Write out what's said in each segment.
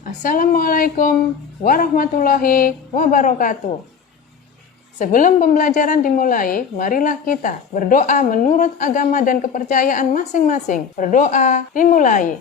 Assalamualaikum warahmatullahi wabarakatuh. Sebelum pembelajaran dimulai, marilah kita berdoa menurut agama dan kepercayaan masing-masing. Berdoa dimulai.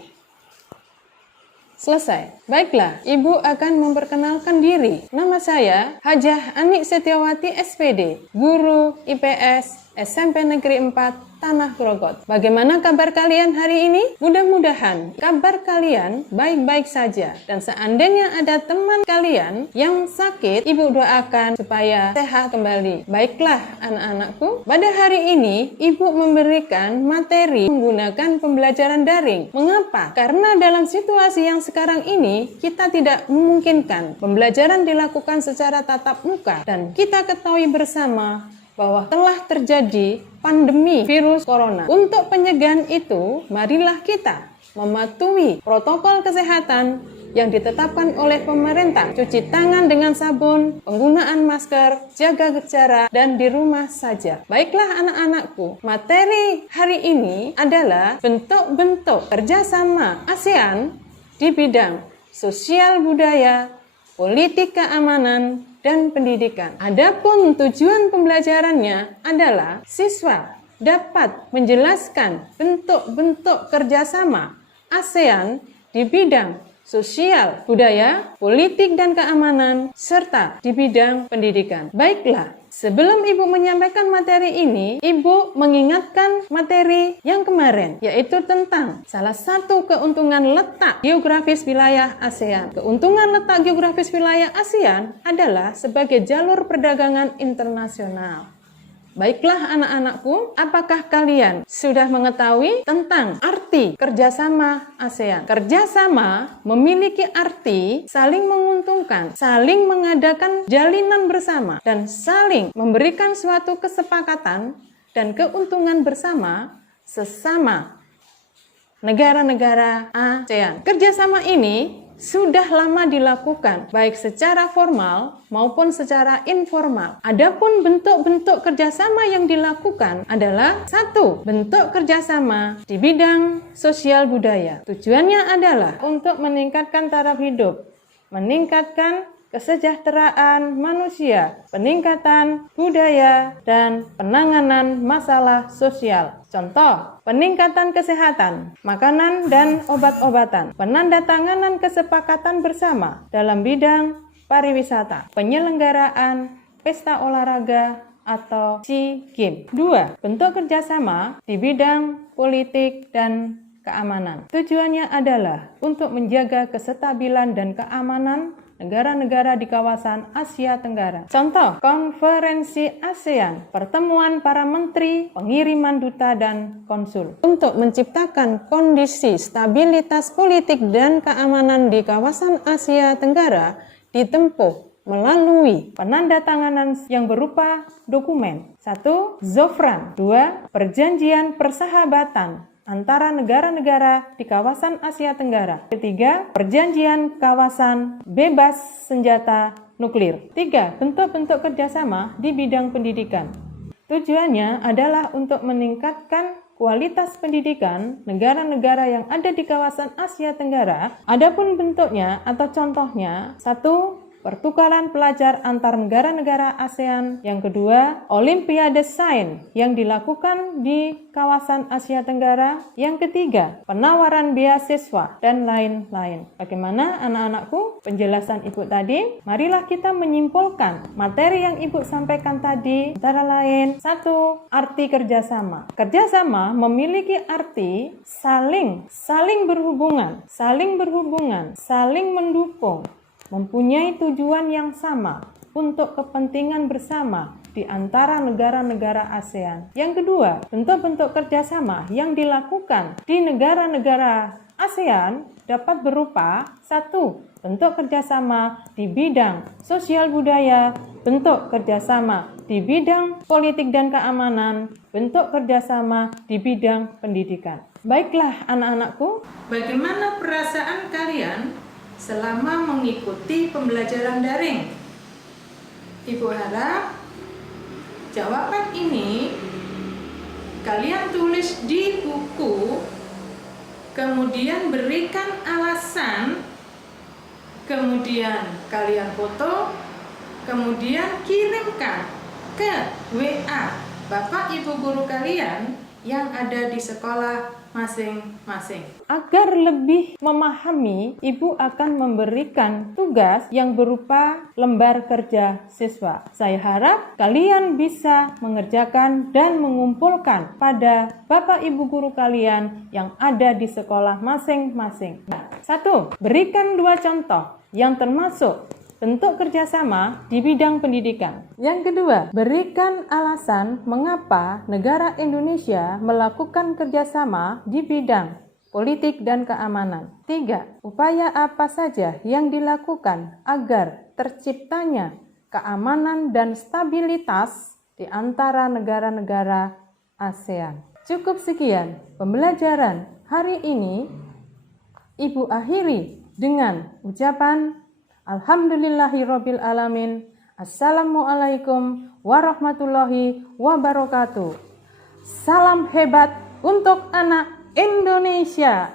Selesai. Baiklah, Ibu akan memperkenalkan diri. Nama saya Hajah Anik Setiawati SPD, Guru IPS SMP Negeri 4 Tanah Grogot. Bagaimana kabar kalian hari ini? Mudah-mudahan kabar kalian baik-baik saja. Dan seandainya ada teman kalian yang sakit, Ibu doakan supaya sehat kembali. Baiklah anak-anakku, pada hari ini Ibu memberikan materi menggunakan pembelajaran daring. Mengapa? Karena dalam situasi yang sekarang ini kita tidak memungkinkan pembelajaran dilakukan secara tatap muka. Dan kita ketahui bersama bahwa telah terjadi pandemi virus corona. Untuk pencegahan itu, marilah kita mematuhi protokol kesehatan yang ditetapkan oleh pemerintah. Cuci tangan dengan sabun, penggunaan masker, jaga jarak, dan di rumah saja. Baiklah anak-anakku, materi hari ini adalah bentuk-bentuk kerjasama ASEAN di bidang sosial budaya, politik keamanan, dan pendidikan. Adapun tujuan pembelajarannya adalah siswa dapat menjelaskan bentuk-bentuk kerjasama ASEAN di bidang sosial, budaya, politik dan keamanan, serta di bidang pendidikan. Baiklah, sebelum Ibu menyampaikan materi ini, Ibu mengingatkan materi yang kemarin, yaitu tentang salah satu keuntungan letak geografis wilayah ASEAN. Keuntungan letak geografis wilayah ASEAN adalah sebagai jalur perdagangan internasional. Baiklah anak-anakku, apakah kalian sudah mengetahui tentang arti kerjasama ASEAN? Kerjasama memiliki arti saling menguntungkan, saling mengadakan jalinan bersama, dan saling memberikan suatu kesepakatan dan keuntungan bersama sesama negara-negara ASEAN. Kerjasama ini sudah lama dilakukan, baik secara formal maupun secara informal. Adapun bentuk-bentuk kerjasama yang dilakukan adalah satu, bentuk kerjasama di bidang sosial budaya. Tujuannya adalah untuk meningkatkan taraf hidup, meningkatkan kesejahteraan manusia, peningkatan budaya, dan penanganan masalah sosial. Contoh, peningkatan kesehatan, makanan dan obat-obatan, penandatanganan kesepakatan bersama dalam bidang pariwisata, penyelenggaraan pesta olahraga atau SEA Games. 2. Bentuk kerjasama di bidang politik dan keamanan. Tujuannya adalah untuk menjaga kestabilan dan keamanan negara-negara di kawasan Asia Tenggara. Contoh, konferensi ASEAN, pertemuan para menteri, pengiriman duta dan konsul. Untuk menciptakan kondisi stabilitas politik dan keamanan di kawasan Asia Tenggara ditempuh melalui penandatanganan yang berupa dokumen. 1. ZOFRAN. 2. Perjanjian persahabatan antara negara-negara di kawasan Asia Tenggara. Ketiga, perjanjian kawasan bebas senjata nuklir. 3. Bentuk-bentuk kerjasama di bidang pendidikan. Tujuannya adalah untuk meningkatkan kualitas pendidikan negara-negara yang ada di kawasan Asia Tenggara. Adapun bentuknya atau contohnya, 1. Pertukaran pelajar antar negara-negara ASEAN. Yang kedua, Olimpiade Sains yang dilakukan di kawasan Asia Tenggara. Yang ketiga, penawaran beasiswa dan lain-lain. Bagaimana anak-anakku penjelasan Ibu tadi? Marilah kita menyimpulkan materi yang Ibu sampaikan tadi. Antara lain, 1. Arti kerjasama. Kerjasama memiliki arti saling berhubungan, saling mendukung, mempunyai tujuan yang sama untuk kepentingan bersama di antara negara-negara ASEAN. Yang kedua, bentuk-bentuk kerjasama yang dilakukan di negara-negara ASEAN dapat berupa 1. Bentuk kerjasama di bidang sosial budaya, bentuk kerjasama di bidang politik dan keamanan, bentuk kerjasama di bidang pendidikan. Baiklah anak-anakku, bagaimana perasaan kalian selama mengikuti pembelajaran daring? Ibu harap jawaban ini kalian tulis di buku, kemudian berikan alasan kemudian kalian foto, kemudian kirimkan ke WA Bapak Ibu guru kalian yang ada di sekolah masing-masing. Agar lebih memahami, Ibu akan memberikan tugas yang berupa lembar kerja siswa. Saya harap kalian bisa mengerjakan dan mengumpulkan pada Bapak Ibu guru kalian yang ada di sekolah masing-masing. 1. Berikan 2 contoh yang termasuk bentuk kerjasama di bidang pendidikan. Yang kedua, berikan alasan mengapa negara Indonesia melakukan kerjasama di bidang politik dan keamanan. 3. Upaya apa saja yang dilakukan agar terciptanya keamanan dan stabilitas di antara negara-negara ASEAN. Cukup sekian pembelajaran hari ini. Ibu akhiri dengan ucapan Alhamdulillahirabbil alamin. Assalamualaikum warahmatullahi wabarakatuh. Salam hebat untuk anak Indonesia.